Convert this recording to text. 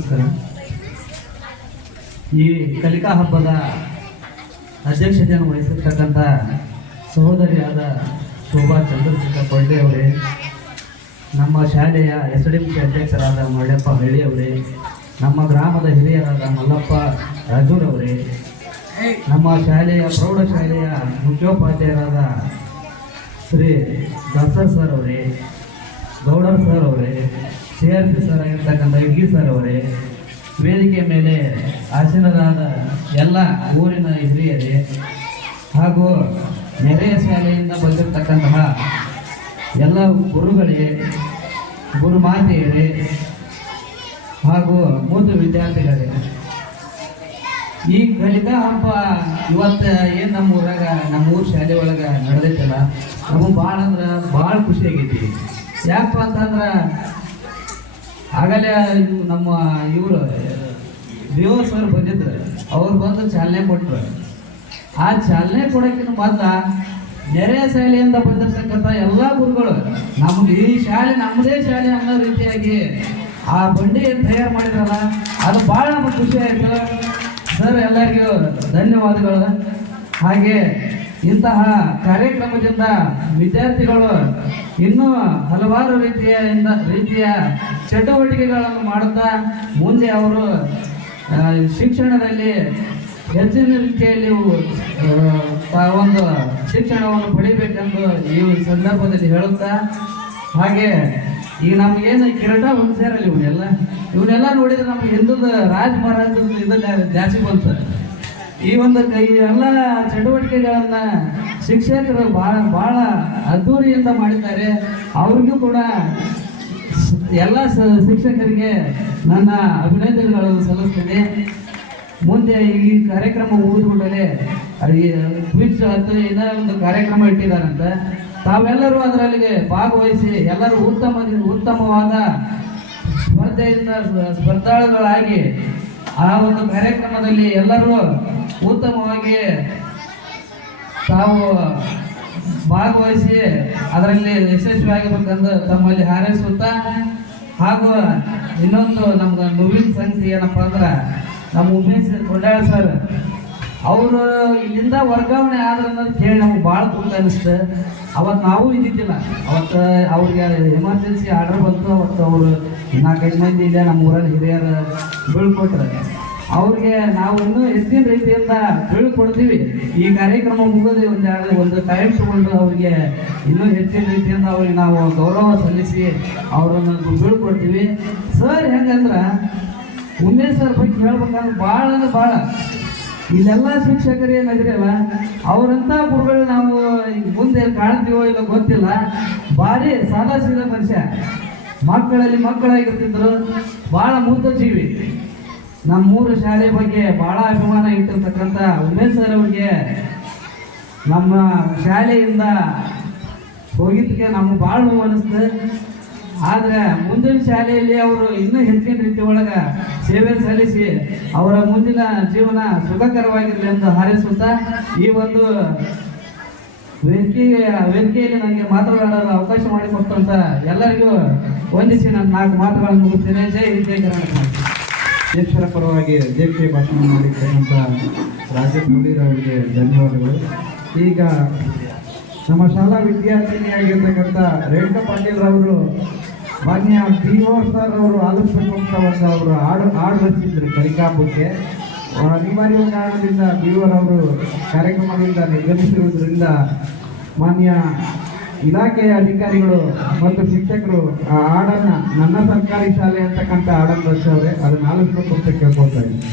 ನಮಸ್ಕಾರ ಈ ಕಲಿಕಾ ಹಬ್ಬದ ಅಧ್ಯಕ್ಷತೆಯನ್ನು ವಹಿಸಿರ್ತಕ್ಕಂಥ ಸಹೋದರಿಯಾದ ಶೋಭಾ ಚಂದ್ರಶೇಖರ್ ಪಂಡೆ ಅವರೇ, ನಮ್ಮ ಶಾಲೆಯ ಎಸ್ ಡಿ ಪಿ ಅಧ್ಯಕ್ಷರಾದ ಮಳ್ಳಪ್ಪ ಅವರೇ, ನಮ್ಮ ಗ್ರಾಮದ ಹಿರಿಯರಾದ ಮಲ್ಲಪ್ಪ ರಾಜೂರವರೇ ನಮ್ಮ ಶಾಲೆಯ ಪ್ರೌಢಶಾಲೆಯ ಮುಖ್ಯೋಪಾಧ್ಯಾಯರಾದ ಶ್ರೀ ದಾಸರ್ ಸರ್ ಅವರೇ ಗೌಡರ್ ಸರ್ ಅವರೇ, ಸಿ ಆರ್ ಪಿ ಸರ್ ಆಗಿರ್ತಕ್ಕಂಥ ಇಡ್ಲಿ ಸರ್ ಅವರೇ ವೇದಿಕೆ ಮೇಲೆ ಆಸೀನರಾದ ಎಲ್ಲ ಊರಿನ ಹಿರಿಯರೇ ಹಾಗೂ ನೆರೆಯ ಶಾಲೆಯಿಂದ ಬಂದಿರತಕ್ಕಂತಹ ಎಲ್ಲ ಗುರುಗಳೇ, ಗುರುಮಾತೆಯರೇ ಹಾಗೂ ಮೂರು ವಿದ್ಯಾರ್ಥಿಗಳೇ. ಈ ಕಲಿಕಾ ಹಬ್ಬ ಇವತ್ತು ಏನು ನಮ್ಮ ಊರಾಗ, ನಮ್ಮ ಊರು ಶಾಲೆ ಒಳಗೆ ನಡೆದೈತಲ್ಲ ನಮಗೆ ಭಾಳ ಅಂದ್ರೆ ಭಾಳ ಖುಷಿಯಾಗೈತಿ ಯಾಕಪ್ಪ ಅಂತಂದ್ರೆ ಆಗಲೇ ನಮ್ಮ ಇವರು ದೇವ ಸರ್ ಬಂದಿದ್ರು. ಅವ್ರು ಬಂದು ಚಾಲನೆ ಕೊಟ್ಟರು ಆ ಚಾಲನೆ ಕೊಡೋಕ್ಕಿಂತ ಮೊದಲ ನೆರೆ ಶಾಲೆಯಿಂದ ಬಂದಿರತಕ್ಕಂಥ ಎಲ್ಲ ಗುರುಗಳು ನಮ್ಗೆ ಈ ಶಾಲೆ ನಮ್ಮದೇ ಶಾಲೆ ಅನ್ನೋ ರೀತಿಯಾಗಿ ಆ ಬಂಡಿ ತಯಾರು ಮಾಡಿದ್ರಲ್ಲ, ಅದು ಭಾಳ ನಮಗೆ ಖುಷಿ ಆಯಿತು. ಸರ್ ಎಲ್ಲರಿಗೂ ಧನ್ಯವಾದಗಳು. ಹಾಗೆ ಇಂತಹ ಕಾರ್ಯಕ್ರಮದಿಂದ ವಿದ್ಯಾರ್ಥಿಗಳು ಇನ್ನೂ ಹಲವಾರು ರೀತಿಯ ರೀತಿಯ ಚಟುವಟಿಕೆಗಳನ್ನು ಮಾಡುತ್ತಾ ಮುಂದೆ ಅವರು ಶಿಕ್ಷಣದಲ್ಲಿ ಹೆಚ್ಚಿನ ರೀತಿಯಲ್ಲಿ ಒಂದು ಶಿಕ್ಷಣವನ್ನು ಪಡಿಬೇಕೆಂದು ಈ ಸಂದರ್ಭದಲ್ಲಿ ಹೇಳುತ್ತಾ, ಹಾಗೆ ಈಗ ನಮಗೇನು ಕಿರೀಟ ಹೊಂದ್ಸ್ಯಾರಲ್ಲ ಇವನ್ನೆಲ್ಲ. ಇವನ್ನೆಲ್ಲ ನೋಡಿದ್ರೆ ನಮ್ಗೆ ಹಿಂದೂದ ರಾಜ ಮಹಾರಾಜ ಇದನ್ನ ಜಾಸ್ತಿ ಬಂತು. ಈ ಒಂದು ಕೈ ಎಲ್ಲ ಚಟುವಟಿಕೆಗಳನ್ನ ಶಿಕ್ಷಕರು ಬಹಳ ಬಹಳ ಅದ್ದೂರಿಯಿಂದ ಮಾಡಿದ್ದಾರೆ. ಅವ್ರಿಗೂ ಕೂಡ ಎಲ್ಲ ಶಿಕ್ಷಕರಿಗೆ ನನ್ನ ಅಭಿನಂದನೆಗಳನ್ನು ಸಲ್ಲಿಸ್ತೇನೆ. ಮುಂದೆ ಈ ಕಾರ್ಯಕ್ರಮ ಮುಗಿದ್ಬಿಟ್ಟಲೆ ಕ್ವಿಜ್ ಅಥವಾ ಏನೋ ಒಂದು ಕಾರ್ಯಕ್ರಮ ಇಟ್ಟಿದ್ದಾರಂತ. ತಾವೆಲ್ಲರೂ ಅದರಲ್ಲಿಗೆ ಭಾಗವಹಿಸಿ ಎಲ್ಲರೂ ಉತ್ತಮ, ಉತ್ತಮವಾದ ಸ್ಪರ್ಧೆಯಿಂದ ಸ್ಪ- ಸ್ಪರ್ಧಾಳುಗಳಾಗಿ ಆ ಒಂದು ಕಾರ್ಯಕ್ರಮದಲ್ಲಿ ಎಲ್ಲರೂ ಉತ್ತಮವಾಗಿ ತಾವು ಭಾಗವಹಿಸಿ ಅದರಲ್ಲಿ ಯಶಸ್ವಿಯಾಗಬೇಕೆಂದು ತಮ್ಮಲ್ಲಿ ಹಾರೈಸುತ್ತಾ ಹಾಗೂ ಇನ್ನೊಂದು ನಮ್ಗೆ ನೋವಿನ ಸಂಗತಿ ಏನಪ್ಪ ಅಂದ್ರೆ ನಮ್ಮ ಉಮೇಶ್ ಕೊಂಡಾಳ ಸರ್ ಅವರು ಇಲ್ಲಿಂದ ವರ್ಗಾವಣೆ ಆದ್ರೆ ಕೇಳಿ ನಮ್ಗೆ ಭಾಳ ತುಂಬ ಅನಿಸ್ತು. ಅವತ್ತು ನಾವು ಇದ್ದಿದ್ದಿಲ್ಲ. ಅವತ್ತು ಅವ್ರಿಗೆ ಎಮರ್ಜೆನ್ಸಿ ಆರ್ಡರ್ ಬಂತು. ಅವತ್ತು ಅವರು ನಾಲ್ಕೈದು ಮಂದಿ ಇದೆ ನಮ್ಮ ಊರಲ್ಲಿ ಹಿರಿಯರು ಬೀಳ್ಕೊಟ್ರೆ. ಅವ್ರಿಗೆ ನಾವು ಇನ್ನೂ ಹೆಚ್ಚಿನ ರೀತಿಯಿಂದ ಬೀಳ್ಕೊಡ್ತೀವಿ ಈ ಕಾರ್ಯಕ್ರಮ ಮುಗಿದು ಒಂದು ಒಂದು ಟೈಮ್ ತಗೊಂಡು ಅವ್ರಿಗೆ ಇನ್ನೂ ಹೆಚ್ಚಿನ ರೀತಿಯಿಂದ ಅವ್ರಿಗೆ ನಾವು ಗೌರವ ಸಲ್ಲಿಸಿ ಅವರನ್ನು ಬೀಳ್ಕೊಡ್ತೀವಿ. ಸರ್ ಹೆಂಗಂದ್ರೆ ಉಮೇಶ್ ಸರ್ ಬಗ್ಗೆ ಹೇಳ್ಬೇಕಂದ್ರೆ ಭಾಳ ಅಂದ್ರೆ ಭಾಳ ಇಲ್ಲೆಲ್ಲ ಶಿಕ್ಷಕರು ಏನಾಗಿರಲ್ಲ ಅವರಂಥ ಗುರುಗಳು ನಾವು ಮುಂದೆ ಕಾಣ್ತೀವೋ ಇಲ್ಲ ಗೊತ್ತಿಲ್ಲ. ಭಾರಿ ಸಾದಾ ಸೀದಾ ಮನುಷ್ಯ. ಮಕ್ಕಳಲ್ಲಿ ಮಕ್ಕಳಾಗಿರ್ತಿದ್ರು. ಭಾಳ ಮೂರ್ತ ಜೀವಿ ನಮ್ಮೂರು ಶಾಲೆ ಬಗ್ಗೆ ಬಹಳ ಅಭಿಮಾನ ಇಟ್ಟಿರ್ತಕ್ಕಂಥ ಉಮೇಶ್ ಸರ್ ಅವ್ರಿಗೆ ನಮ್ಮ ಶಾಲೆಯಿಂದ ಹೋಗಿದ್ದಕ್ಕೆ ನಮ್ಗೆ ಭಾಳ ನೋವು ಅನಿಸ್ತು. ಆದರೆ ಮುಂದಿನ ಶಾಲೆಯಲ್ಲಿ ಅವರು ಇನ್ನೂ ಹೆಚ್ಚಿನ ರೀತಿ ಒಳಗೆ ಸೇವೆ ಸಲ್ಲಿಸಿ ಅವರ ಮುಂದಿನ ಜೀವನ ಸುಖಕರವಾಗಿರಲಿ ಎಂದು ಹಾರೈಸುತ್ತಾ ಈ ಒಂದು ವೇದಿಕೆಯ ವೇದಿಕೆಯಲ್ಲಿ ನನಗೆ ಮಾತನಾಡಲು ಅವಕಾಶ ಮಾಡಿಕೊಟ್ಟಂತ ಎಲ್ಲರಿಗೂ ವಂದಿಸಿ ನನ್ನ ನಾಲ್ಕು ಮಾತುಗಳನ್ನು ಮುಗಿಸ್ತೇನೆ. ಜೈ ಹಿಂದ್, ಕರ್ನಾಟಕ. ಅಧ್ಯಕ್ಷರ ಪರವಾಗಿ ಅಧ್ಯಕ್ಷೀಯ ಭಾಷಣ ಮಾಡಿರ್ತಕ್ಕಂಥ ರಾಜೇಶ್ ಮುಡೀರ್ ಅವರಿಗೆ ಧನ್ಯವಾದಗಳು. ಈಗ ನಮ್ಮ ಶಾಲಾ ವಿದ್ಯಾರ್ಥಿನಿಯಾಗಿರ್ತಕ್ಕಂಥ ರೇಣುಕಾ ಪಾಟೀಲ್ ಅವರು ಮಾನ್ಯ ಪಿ ಓ ಸರ್ ಅವರು ಆಲಿಸ್ಬೇಕು ಅಂತ ಒಂದು ಅವರು ಹಾಡು ಹಾಡು ರಚಿಸಿದ್ರು ಕಲಿಕಾಪುಕ್ಕೆ ಅನಿವಾರ್ಯ ಕಾರಣದಿಂದ ಬಿ ಅವರು ಕಾರ್ಯಕ್ರಮದಿಂದ ನಿರ್ಗಮಿಸಿರುವುದರಿಂದ ಮಾನ್ಯ ಇಲಾಖೆಯ ಅಧಿಕಾರಿಗಳು ಮತ್ತು ಶಿಕ್ಷಕರು, ಆ ಹಾಡನ್ನ ನನ್ನ ಸರ್ಕಾರಿ ಶಾಲೆ ಅಂತಕ್ಕಂಥ ಹಾಡನ್ನು ರಚಿಸೋರೆ ಅದನ್ನ ಆಲೋಚನೆ ಕೊಡ್ತಕ್ಕೆ ಕೇಳ್ಕೊಳ್ತಾ ಇದ್ದೀನಿ.